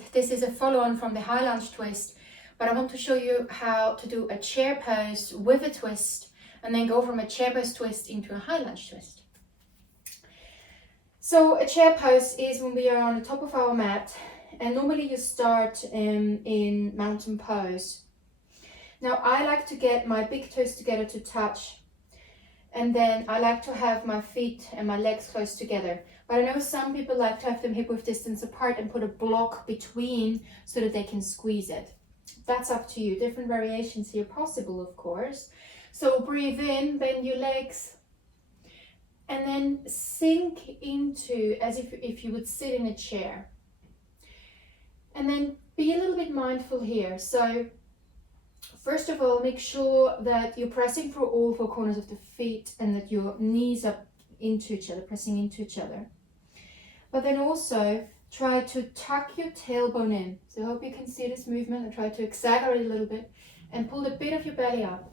and this is a follow-on from the high lunge twist, but I want to show you how to do a chair pose with a twist and then go from a chair pose twist into a high lunge twist. So a chair pose is when we are on the top of our mat, and normally you start in mountain pose. Now I like to get my big toes together to touch, and then I like to have my feet and my legs close together. But I know some people like to have them hip width distance apart and put a block between so that they can squeeze it. That's up to you. Different variations here possible, of course. So breathe in, bend your legs, and then sink into as if you would sit in a chair. And then be a little bit mindful here. So first of all, make sure that you're pressing through all four corners of the feet and that your knees are into each other, pressing into each other. But then also try to tuck your tailbone in. So I hope you can see this movement, and try to exaggerate a little bit and pull a bit of your belly up.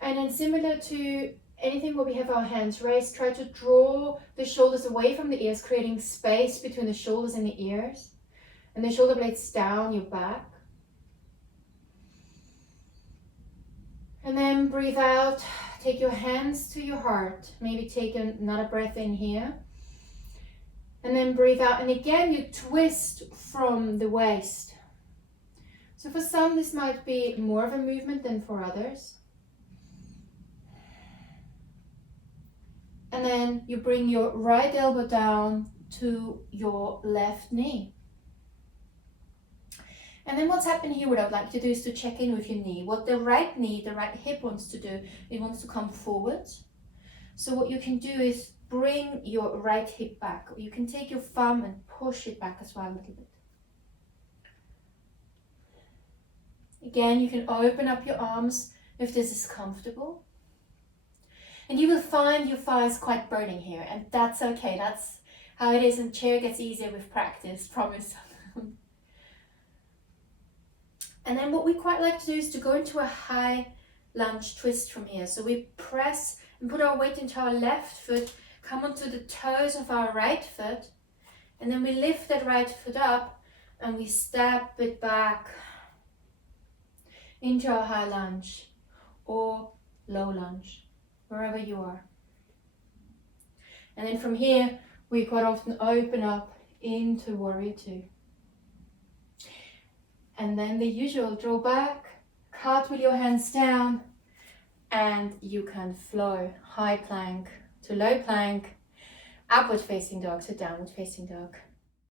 And then similar to anything where we have our hands raised, try to draw the shoulders away from the ears, creating space between the shoulders and the ears. And the shoulder blades down your back. And then breathe out, take your hands to your heart. Maybe take another breath in here. And then breathe out, and again you twist from the waist. So for some this might be more of a movement than for others. And then you bring your right elbow down to your left knee. And then what's happened here, what I would like to do is to check in with your knee. What the right knee, the right hip wants to do, it wants to come forward. So what you can do is bring your right hip back. You can take your thumb and push it back as well a little bit. Again, you can open up your arms if this is comfortable. And you will find your thighs quite burning here, and that's okay. That's how it is, and chair gets easier with practice, promise. And then what we quite like to do is to go into a high lunge twist from here. So we press and put our weight into our left foot, come onto the toes of our right foot, and then we lift that right foot up and we step it back into our high lunge or low lunge, wherever you are. And then from here, we quite often open up into warrior two. And then the usual, draw back, cartwheel your hands down, and you can flow high plank to low plank, upward facing dog to downward facing dog.